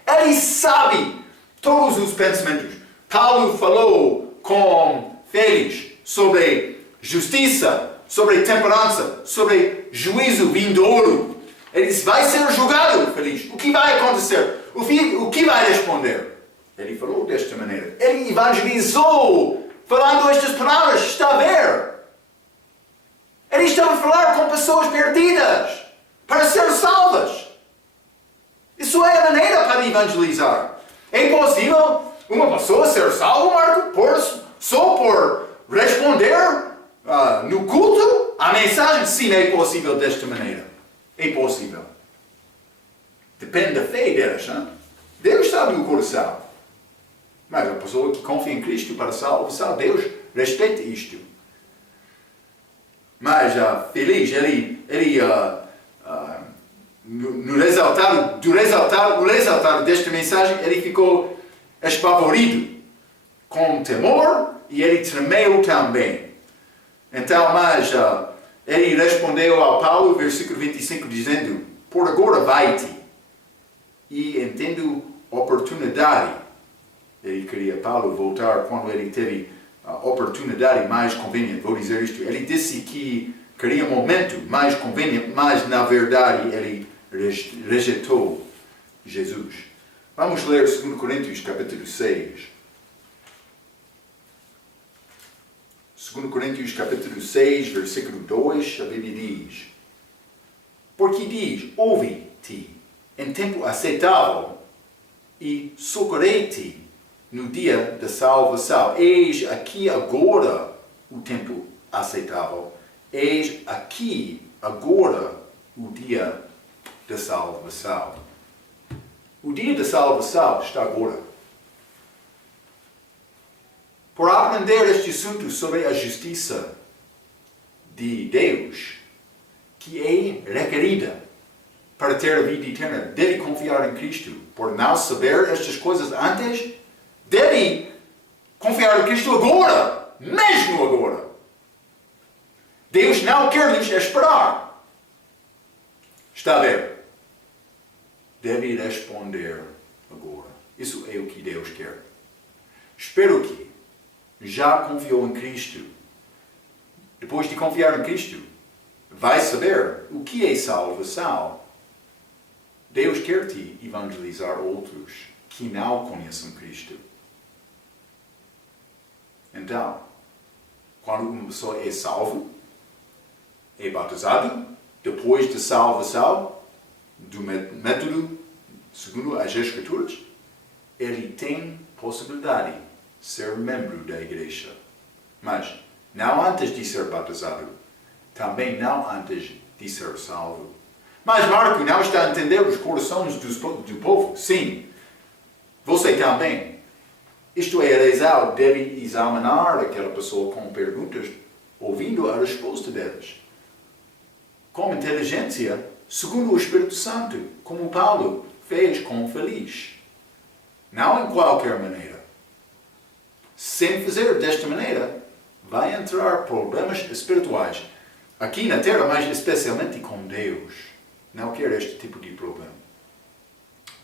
Ele sabe todos os pensamentos. Paulo falou com Félix sobre justiça, sobre temperança, sobre juízo vindouro. Ele disse: vai ser julgado, Félix. O que vai acontecer? O que vai responder? Ele falou desta maneira. Ele evangelizou, falando estas palavras. Está a ver? Ele estava a falar com pessoas perdidas para ser salvas. Isso é a maneira para evangelizar. É impossível uma pessoa ser salva, Marco, só por responder no culto a mensagem? Sim, é possível desta maneira. É possível. Depende da fé deles. Deus sabe o coração. Mas a pessoa que confia em Cristo para salvação, Deus respeita isto. Mas feliz, ele no resultado desta mensagem, ele ficou espavorido, com temor, e ele tremeu também. Então, mas ele respondeu ao Paulo, versículo 25, dizendo: por agora vai-te, e entendo oportunidade. Ele queria Paulo voltar quando ele teve a oportunidade mais conveniente. Vou dizer isto. Ele disse que queria um momento mais conveniente, mas na verdade ele rejeitou Jesus. Vamos ler 2 Coríntios capítulo 6. 2 Coríntios capítulo 6, versículo 2, a Bíblia diz: porque diz: ouve-te em tempo aceitável e socorrei-te no dia da salvação. Eis aqui agora o tempo aceitável. Eis aqui agora o dia da salvação. O dia da salvação está agora. Por aprender este assunto sobre a justiça de Deus, que é requerida para ter a vida eterna, deve confiar em Cristo. Por não saber estas coisas antes, deve confiar em Cristo agora, mesmo agora. Deus não quer nos esperar. Está a ver? Deve responder agora. Isso é o que Deus quer. Espero que já confiou em Cristo. Depois de confiar em Cristo, vai saber o que é salvação. Deus quer te evangelizar outros que não conhecem Cristo. Então, quando uma pessoa é salva, é batizado, depois da salvação, do método segundo as Escrituras, ele tem possibilidade de ser membro da igreja. Mas não antes de ser batizado, também não antes de ser salvo. Mas Marco não está a entender os corações do povo. Sim, você também. Isto é, Rezal deve examinar aquela pessoa com perguntas, ouvindo a resposta deles. Com inteligência, segundo o Espírito Santo, como Paulo fez com Feliz. Não em qualquer maneira. Sem fazer desta maneira, vai entrar problemas espirituais. Aqui na Terra, mas especialmente com Deus. Não quero este tipo de problema.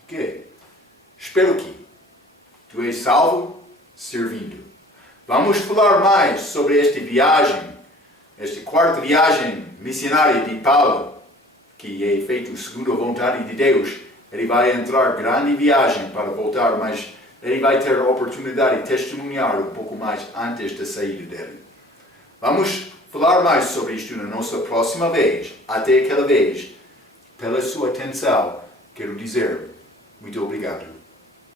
Ok? Espero que tu és salvo, servindo. Vamos falar mais sobre esta viagem, esta quarta viagem missionária de Paulo, que é feito segundo a vontade de Deus. Ele vai entrar grande viagem para voltar, mas ele vai ter a oportunidade de testemunhar um pouco mais antes da saída dele. Vamos falar mais sobre isto na nossa próxima vez. Até aquela vez, pela sua atenção, quero dizer muito obrigado.